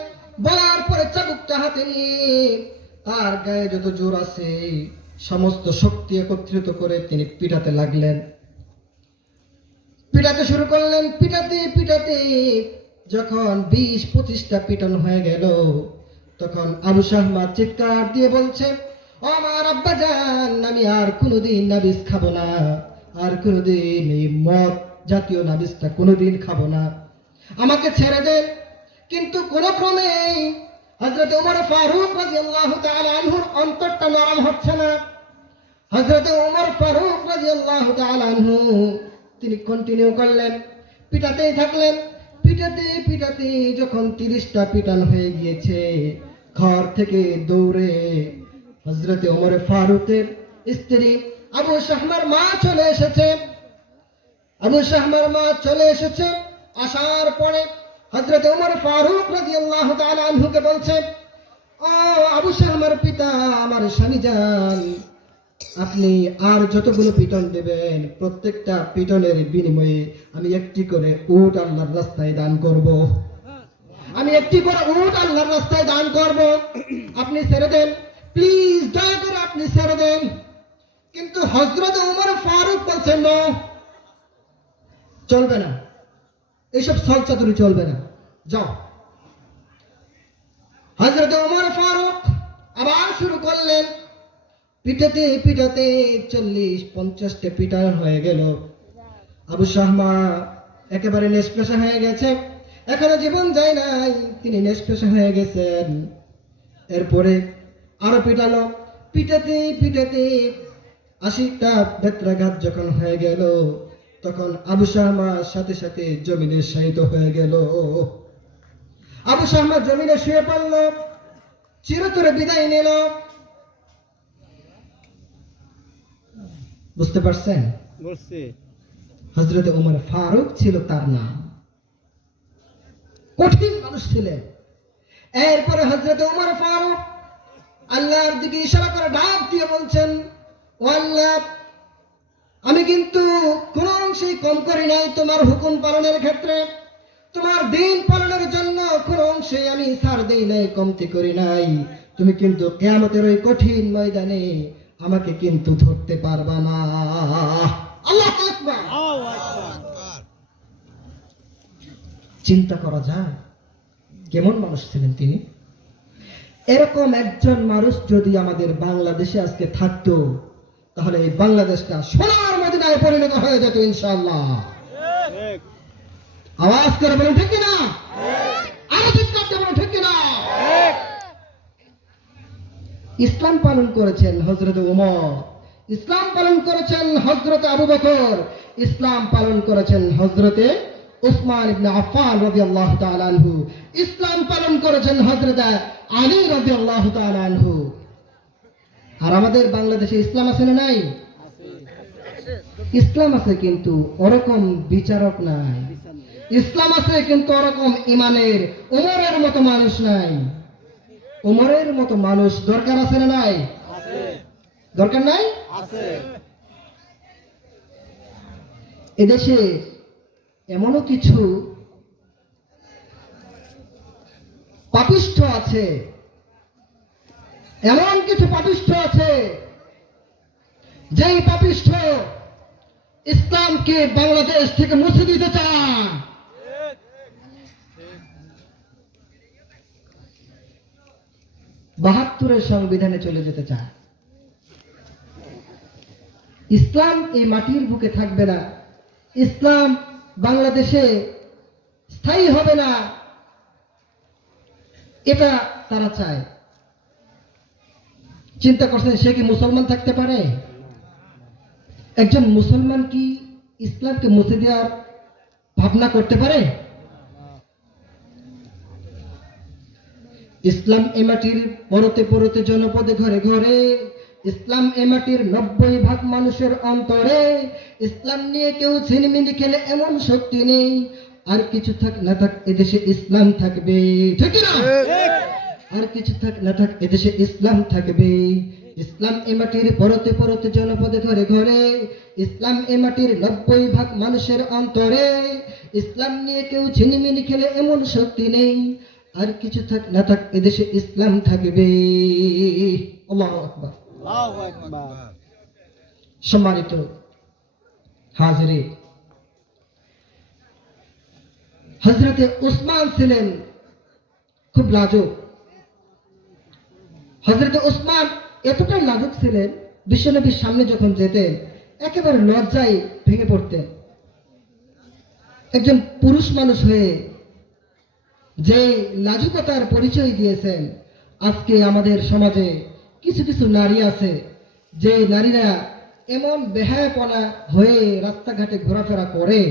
বলার পরে চাবুকটা হাতে নিয়ে তার গায়ে যত জোর আছে সমস্ত শক্তি একত্রিত করে তিনি পিটাতে লাগলেন। পিটাতে শুরু করলেন। পিটাতে পিটাতে যখন 20-25টা পিটন হয়ে গেল, তখন আবু শাহমা চিৎকার দিয়ে বলছে, ও আমার আব্বাজান, আমি আর কোনোদিন নাবিস খাবো না, আর কোনোদিন এই মদ জাতীয় নাবিসটা কোনোদিন খাবো না, আমাকে ছেড়ে দেন। কিন্তু কোন ক্রমেই হযরত ওমর ফারুক রাদিয়াল্লাহু তাআলা আনহুর অন্তরটা নরম হচ্ছে না। হযরত ওমর ফারুক রাদিয়াল্লাহু তাআলা আনহু তিনি কন্টিনিউ করলেন, পিটাতেই থাকলেন। পিটাতে পিটাতে যখন 30টা পিটান হয়ে গিয়েছে, ঘর থেকে দৌড়ে হযরত ওমর ফারুকের স্ত্রী আবু শাহমার মা চলে এসেছে। আবু শাহমার মা চলে এসেছে। আসার পরে হযরত ওমর ফারুক রাদিয়াল্লাহু তাআলা আনহুকে বলছে, ও আবু শাহমার পিতা, আমার স্বামী যান, আপনি আর যতগুলো পিটন দেবেন, প্রত্যেকটা পিটনের বিনিময়ে আমি একটি করে উট আল্লাহর রাস্তায় দান করব। আমি একটি করে উট আল্লাহর রাস্তায় দান করব। আপনি ছেড়ে দেন, প্লিজ, দয়া করে আপনি ছেড়ে দেন। কিন্তু হযরত ওমর ফারুক বলছেন, না, চলবে না, এইসব ছলচাতুরি চলবে না, যাও। হযরত ওমর ফারুক আবার শুরু করলেন। পিটাতে পিটাতে 40-50টা পিটার হয়ে গেল। আবু শাহমা একেবারে নিষ্পেষা হয়ে গেছে, এখনো জীবন যায় নাই, তিনি নিষ্পেষা হয়ে গেছেন। এরপরে আরো পিটালো। পিটাতে পিটাতে 80টা বেত্রাঘাত যখন হয়ে গেল, তখন আবু শাহমা সাথে সাথে জমিনে শায়িত হয়ে গেল। আবু শাহমা জমিনে শুয়ে পড়ল, চিরতরে বিদায় নিল। বুঝতে পারছেন? হযরত ওমর ফারুক ছিল তার নাম। কঠিন মানুষ ছিলেন। এরপরে হযরত ওমর ফারুক আল্লাহর দিকে ইশারা করে ডাক দিয়ে বলছেন, ও আল্লাহ, আমি কিন্তু কোন অংশেই কম করি নাই তোমার হুকুম পালনের ক্ষেত্রে, তোমার দিন পালনের জন্য কোন অংশে আমি ছাড় দেই নাই, কমতি করি নাই। তুমি কিন্তু কিয়ামতের ওই কঠিন ময়দানে আমাকে কিন্তু ধরতে পারবা না। আল্লাহু আকবার। চিন্তা করা যায় কেমন মানুষ ছিলেন তিনি। এরকম একজন মানুষ যদি আমাদের বাংলাদেশে আজকে থাকতো, তাহলে এই বাংলাদেশটা সোনার মদিনায় পরিণত হয়ে যেত ইনশাআল্লাহ। আওয়াজ করে বলুন ঠিক কিনা? আরো চিৎকার দিয়ে বলুন ঠিক কিনা? ইসলাম পালন করেছেন হযরত ওমর, ইসলাম পালন করেছেন হযরত আবু বকর, ইসলাম পালন করেছেন হযরতে উসমান ইবনে আফফান রাদিয়াল্লাহু তাআলা আনহু, ইসলাম পালন করেছেন হযরত আলী রাদিয়াল্লাহু তাআলা আনহু। আর আমাদের বাংলাদেশে ইসলাম আছে না নাই? ইসলাম আছে কিন্তু ওরকম বিচারক নাই। ইসলাম আছে কিন্তু ওরকম ইমানের ওমরের মতো মানুষ নাই। ওমরের মতো মানুষ দরকার আছে না নাই? দরকার নাই? এদেশে এমনও কিছু পাপিষ্ঠ আছে, এমন কিছু পাপিষ্ঠ আছে যেই পাপিষ্ঠ ইসলামকে বাংলাদেশ থেকে মুছে দিতে চায়। ৭২ সংবিধানে চলে যেতে চায়। ইসলাম এই মাটির বুকে থাকবে না, ইসলাম বাংলাদেশে স্থায়ী হবে না, এটা তারা চায়। চিন্তা করছেন সে কি মুসলমান থাকতে পারে? একজন মুসলমান কি ইসলামকে মুছে দেওয়ার ভাবনা করতে পারে? ইসলাম এ মাটির পরতে পরতে জনপদে ঘরে ঘরে, ইসলাম এ মাটির ৯০% মানুষের অন্তরে। ইসলাম নিয়ে কেউ ছিনিমিনি খেলে এমন শক্তি নেই, আর কিছু থাক না থাক এদেশে ইসলাম থাকবে, ঠিক না? আর কিছু থাক না থাক এদেশে ইসলাম থাকবে। ইসলাম এ মাটির পরতে পরতে জনপদে ঘরে ঘরে, ইসলাম এ মাটির ৯০% মানুষের অন্তরে। ইসলাম নিয়ে কেউ ছিনিমিনি খেলে এমন শক্তি নেই, আর কিছু থাক না থাক এদেশে ইসলাম থাকবে। আল্লাহু আকবার। সম্মানিত হাজিরিন, হযরতে উসমান ছিলেন খুব লাজুক। হযরতে উসমান এতটাই লাজুক ছিলেন, বিশ্বনবীর সামনে যখন যেতেন একেবারে লজ্জায় ভেঙে পড়তেন। একজন পুরুষ মানুষ হয়ে যে লাজুকতার পরিচয় দিয়েছেন, আজকে আমাদের সমাজে কিছু কিছু নারী আছে যে নারীরা এমন বেহায়াপনা হয়ে রাস্তাঘাটে ঘোরাফেরা করে,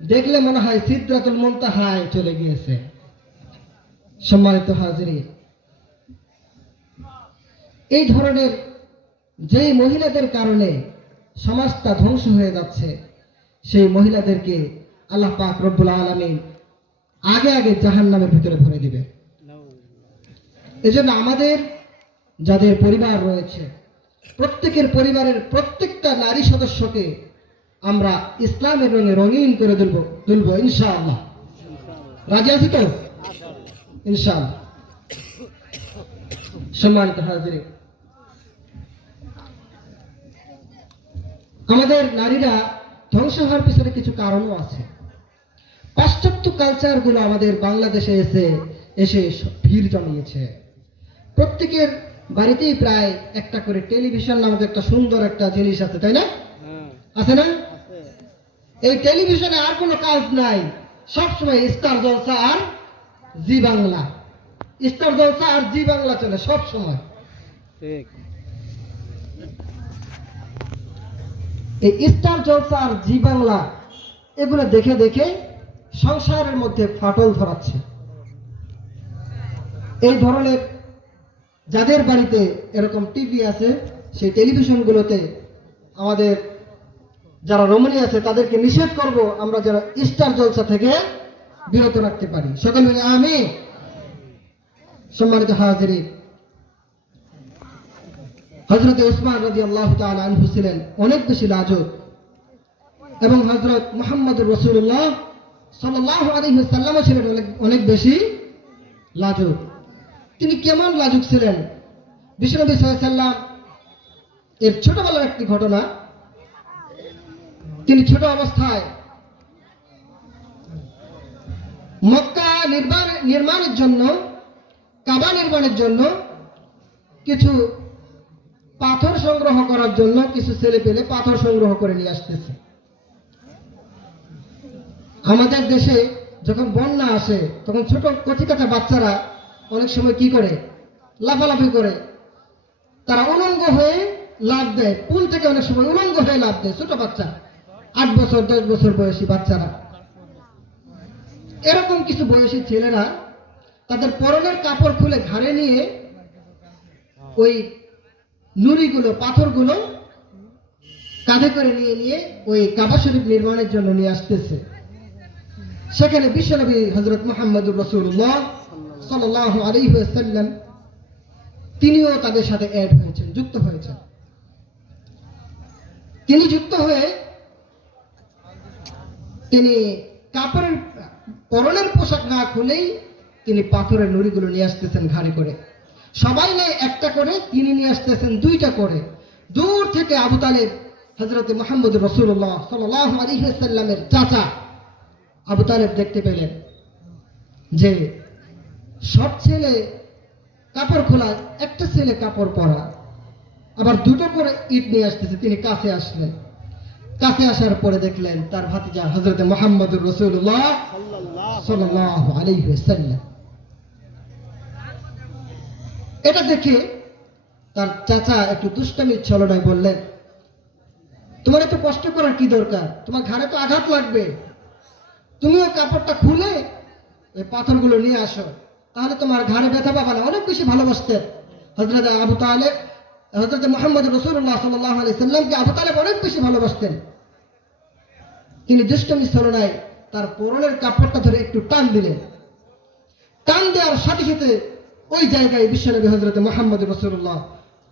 দেখলে মনে হয় সিদরাতুল মুনতাহায় চলে গিয়েছে। সম্মানিত হাজিরিন, এই ধরনের যে মহিলাদের কারণে সমাজটা ধ্বংস হয়ে যাচ্ছে, সেই মহিলাদেরকে আল্লাহ পাক রব্বুল আলামিন আগে আগে জাহান্নামের ভিতরে ভরে দিবে। এজন্য আমাদের যাদের পরিবার রয়েছে, প্রত্যেকের পরিবারের প্রত্যেকটা নারী সদস্যকে আমরা ইসলামের রঙে রঙিন করে তুলব ইনশাআল্লাহ। রাজি আছি তো? ইনশাআল্লাহ। সম্মানিত হাজিরিন, আমাদের নারীরা ধ্বংস হওয়ার পিছনে কিছু কারণও আছে। পাশ্চাত্য কালচার গুলো আমাদের বাংলাদেশে এসে ভিড় জমিয়েছে। প্রত্যেকের বাড়িতেই প্রায় একটা করে টেলিভিশন নামক একটা সুন্দর একটা জিনিস আছে, তাই না? আছে না? এই টেলিভিশনে আর কোনো কাজ নাই, সবসময় স্টার জলসা আর জি বাংলা, স্টার জলসা আর জি বাংলা চলে সব সময়। এই স্টার জলসা আর জি বাংলা এগুলো দেখে দেখে সংসারের মধ্যে ফাটল ধরাচ্ছে। এই ধরনের যাদের বাড়িতে এরকম টিভি আছে, সেই টেলিভিশনগুলোতে আমাদের যারা রমণী আছে তাদেরকে নিষেধ করব, আমরা যারা স্টার জলসা থেকে বিরত রাখতে পারি। সকল মিলে আমিন। সম্মানিত হাজিরিন, হযরত উসমান রাদিয়াল্লাহু তাআলা আনহু ছিলেন অনেক বেশি লাজুক, এবং হযরত মুহাম্মদুর রাসূলুল্লাহ সাল্লাল্লাহু আলাইহি ওয়াসাল্লাম ছিলেন অনেক বেশি লাজুক। তিনি কেমন লাজুক ছিলেন? বিশ্বনবী সাল্লাল্লাহু আলাইহি ওয়াসাল্লাম এর ছোটবেলার একটি ঘটনা। তিনি ছোট অবস্থায় মক্কা নির্মাণের জন্য, কাবা নির্মাণের জন্য কিছু পাথর সংগ্রহ করার জন্য কিছু ছেলে পেলে পাথর সংগ্রহ করে নিয়ে আসতেছে। আমাদের দেশে যখন বন্যা আসে তখন ছোট কচি কাঁচা বাচ্চারা অনেক সময় কি করে, লাফালাফি করে, তারা উলঙ্গ হয়ে লাফ দেয়, পুল থেকে অনেক সময় উলঙ্গ হয়ে লাফ দেয় ছোট বাচ্চা, 8 বছর 10 বছর বয়সী বাচ্চারা। এরকম কিছু বয়সী ছেলেরা তাদের পরনের কাপড় খুলে ঘাড়ে নিয়ে ওই নুড়িগুলো, পাথরগুলো কাঁধে করে নিয়ে নিয়ে ওই কাবা শরীফ নির্মাণের জন্য নিয়ে আসতেছে। সেখানে বিশ্বনবী হযরত মুহাম্মদুর রাসূলুল্লাহ সাল্লাল্লাহু আলাইহি ওয়াসাল্লাম তিনিও তাদের সাথে অ্যাড হয়েছেন, যুক্ত হয়েছেন। তিনি যুক্ত হয়ে তিনি কাপড়ের পরনের পোশাক না খুলেই তিনি পাথরের নুড়িগুলো নিয়ে আসতেছেন ঘাড়ে করে। সবাই নেয় একটা করে, তিনি নিয়ে আসতেছেন 2টা করে। দূর থেকে আবু তালেব হযরত মুহাম্মদ রাসূলুল্লাহ সাল্লাল্লাহু আলাইহি ওয়াসাল্লামের চাচা আবু তালেব দেখতে পেলেন যে সব ছেলে কাপড় খোলা, একটা ছেলে কাপড় পরা, আবার 2টো করে ইট নিয়ে আসতেছে। তিনি কাছে আসলেন, কাছে আসার পরে দেখলেন তার ভাতিজা হযরত মুহাম্মদুর রাসূলুল্লাহ সাল্লাল্লাহু আলাইহি ওয়াসাল্লাম। এটা দেখে তার চাচা একটু দুষ্টামির ছলনায় বললেন, তোমার এত কষ্ট করার কি দরকার, তোমার ঘাড়ে তো আঘাত লাগবে, তুমিও কাপড়টা খুলে ওই পাথরগুলো নিয়ে আসো, তাহলে তোমার ঘাড়ে ব্যথা পাবে না। অনেক বেশি ভালোবাসতেন হযরত আবু তালেব হযরত মুহাম্মদ রাসূলুল্লাহ সাল্লাল্লাহু আলাইহি সাল্লামকে আবু তালেব অনেক বেশি ভালোবাসতেন। তিনি দুষ্টমি ছলনায় তার পরনের কাপড়টা ধরে একটু টান দিলেন। টান দেওয়ার সাথে সাথে ওই জায়গায় বিশ্বনবী হযরত মুহাম্মদ রাসূলুল্লাহ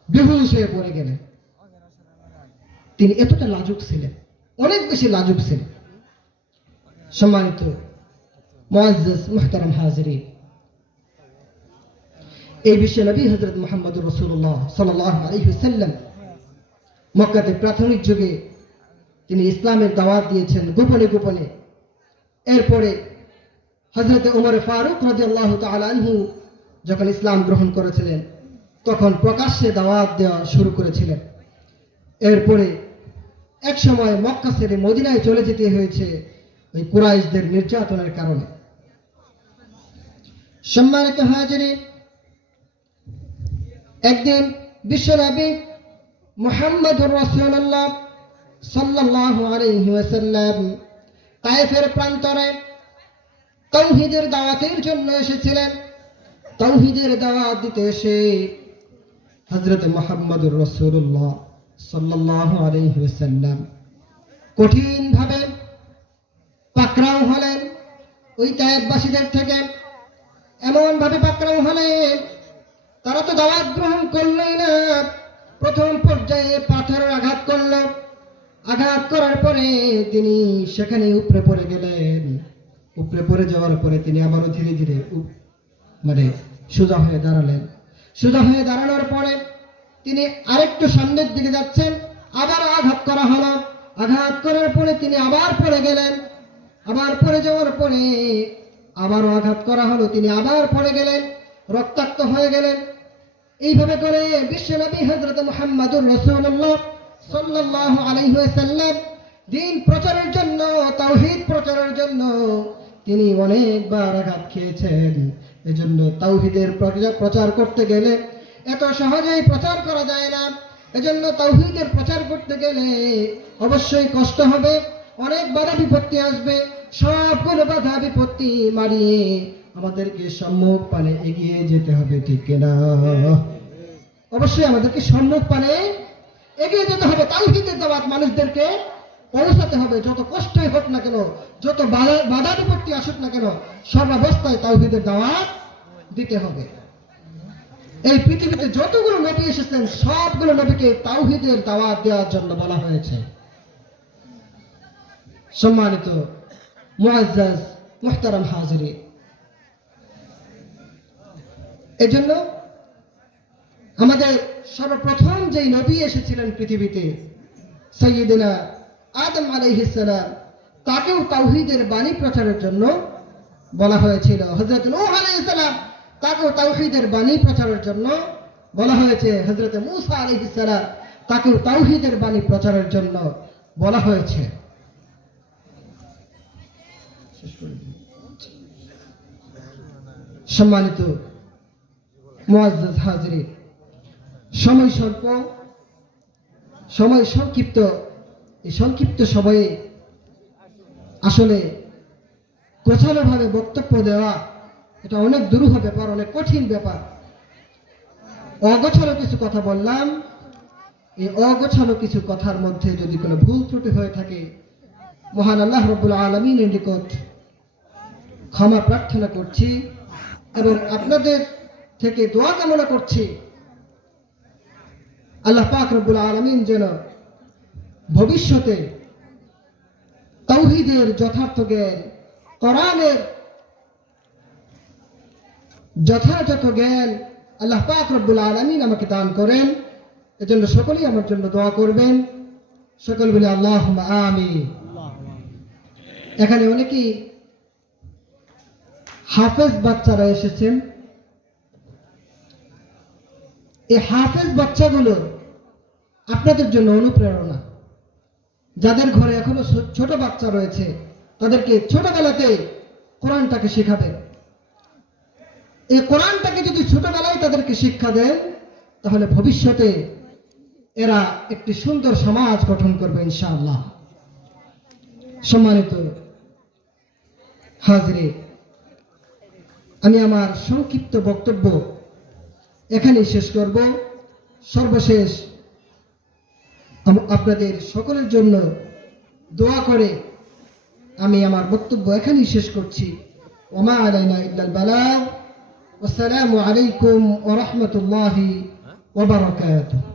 বেহুশ হয়ে পড়ে গেলেন। তিনি এতটা লাজুক ছিলেন, অনেক বেশি লাজুক ছিলেন। সম্মানিত মুআজ্জাজ মুহতারাম হাজিরিন, এই বিশ্বনবী হযরত মুহাম্মদ রাসূলুল্লাহ সাল্লাল্লাহু আলাইহি ওয়াসাল্লাম মক্কাতে প্রাথমিক যুগে তিনি ইসলামের দাওয়াত দিয়েছেন গোপনে গোপনে। এরপরে হযরত ওমর ফারুক রাদিয়াল্লাহু তাআলা আনহু যখন ইসলাম গ্রহণ করেছিলেন তখন প্রকাশ্যে দাওয়াত দেওয়া শুরু করেছিলেন। এরপরে এক সময় মক্কা ছেড়ে মদিনায় চলে যেতে হয়েছে ওই কুরাইশদের নির্যাতনের কারণে। সম্মানিত হাজিরিন, একদিন বিশ্বনবী মুহাম্মদুর রাসূলুল্লাহ সাল্লাল্লাহু আলাইহি ওয়াসাল্লাম তায়েফের প্রান্তরে তাওহীদের দাওয়াতের জন্য এসেছিলেন। তাওহীদের দাওয়াত দিতে এসে হযরত মুহাম্মদুর রাসূলুল্লাহ সাল্লাল্লাহু আলাইহি ওয়াসাল্লাম কঠিন ভাবে পাকড়াও হলেন ওই তায়েফবাসীদের থেকে। এমন ভাবে পাকড়াও হলেন, তারা তো দাওয়াত গ্রহণ করলই না, প্রথম পর্যায়ে পাথরের আঘাত করল। আঘাত করার পরে তিনি সেখানে উপরে পড়ে গেলেন। উপরে পড়ে যাওয়ার পরে তিনি আবারও ধীরে ধীরে সোজা হয়ে দাঁড়ালেন। সোজা হয়ে দাঁড়ানোর পরে তিনি আরেকটু সামনের দিকে যাচ্ছেন, আবার আঘাত করা হলো। আঘাত করার পরে তিনি আবার পড়ে গেলেন। আবার পড়ে যাওয়ার পরে আবারও আঘাত করা হলো, তিনি আবার পড়ে গেলেন, রক্তাক্ত হয়ে গেলেন। এইভাবে করে বিশ্বনবী হযরত মুহাম্মদুর রাসূলুল্লাহ সাল্লাল্লাহু আলাইহি ওয়াসাল্লাম দ্বীন প্রচারের জন্য, তাওহীদ প্রচারের জন্য তিনি অনেকবার আঘাত খেয়েছেন। এজন্য তাওহীদের প্রচার করতে গেলে এত সহজেই প্রচার করা যায় না। এজন্য তাওহীদের প্রচার করতে গেলে অবশ্যই কষ্ট হবে, অনেক বাধা বিপত্তি আসবে। সবগুলো বাধা বিপত্তি মারিয়ে আমাদেরকে সম্মুখ পানে এগিয়ে যেতে হবে, ঠিক কিনা? অবশ্যই আমাদেরকে সম্মুখ পানে এগিয়ে যেতে হবে। তাওহীদের দাওয়াত মানুষদেরকে পৌঁছাতে হবে, যত কষ্টই হোক না কেন, যত বাধা বিপত্তি আসুক না কেন, সর্বাবস্থায় তাওহীদের দাওয়াত দিতে হবে। এই পৃথিবীতে যতগুলো নবী এসেছেন সবগুলো নবীকে তাওহীদের দাওয়াত দেওয়ার জন্য বলা হয়েছে। সম্মানিত মুআজ্জাজ মুহতারাম হাজিরিন, এজন্য আমাদের সর্বপ্রথম যেই নবী এসেছিলেন পৃথিবীতে, সাইয়্যিদুনা আদম আলাইহিস সালাম, তাকেও তাওহীদের বাণী প্রচারের জন্য বলা হয়েছিল। হযরত নূহ আলাইহিস সালাম, তাকেও তাওহীদের বাণী প্রচারের জন্য বলা হয়েছে। হযরত মূসা আলাইহিস সালাম, তাকেও তাওহীদের বাণী প্রচারের জন্য বলা হয়েছে। সম্মানিত মুআজ্জাজ হাজিরিন, সময় স্বল্প, সময় সংক্ষিপ্ত। এই সংক্ষিপ্ত সময়ে আসলে গোছালোভাবে বক্তব্য দেওয়া এটা অনেক দুরূহ ব্যাপার, অনেক কঠিন ব্যাপার। অগোছালো কিছু কথা বললাম, এই অগোছালো কিছু কথার মধ্যে যদি কোনো ভুল ত্রুটি হয়ে থাকে, মহান আল্লাহ রাব্বুল আলামিনের নিকট ক্ষমা প্রার্থনা করছি এবং আপনাদের থেকে দোয়া কামনা করছি আল্লাহ পাক রব্বুল আলামিন যেন ভবিষ্যতে তাওহীদের যথার্থ জ্ঞান, কোরআনের যথাযথ জ্ঞান আল্লাহ পাক রব্বুল আলামিন আমাকে দান করেন। এজন্য সকলেই আমার জন্য দোয়া করবেন। সকল বলে আল্লাহুম্মা আমিন। এখানে অনেকেই হাফেজ বাচ্চারা এসেছেন। এই হাফেজ বাচ্চাগুলো আপনাদের জন্য অনুপ্রেরণা। যাদের ঘরে এখনো ছোট বাচ্চা রয়েছে তাদেরকে ছোটবেলাতে কোরআনটাকে শেখাবেন। এই কোরআনটাকে যদি ছোটবেলায় তাদেরকে শিক্ষা দেন তাহলে ভবিষ্যতে এরা একটি সুন্দর সমাজ গঠন করবে ইনশাআল্লাহ। সম্মানিত হাজিরিন, আমি আমার সংক্ষিপ্ত বক্তব্য এখানেই শেষ করব। সর্বশেষ আপনাদের সকলের জন্য দোয়া করে আমি আমার বক্তব্য এখানেই শেষ করছি। ওমা আলাইনা ইল্লাল বালাগ। আসসালামু আলাইকুম ওয়া রাহমাতুল্লাহি ওয়া বারাকাতুহু।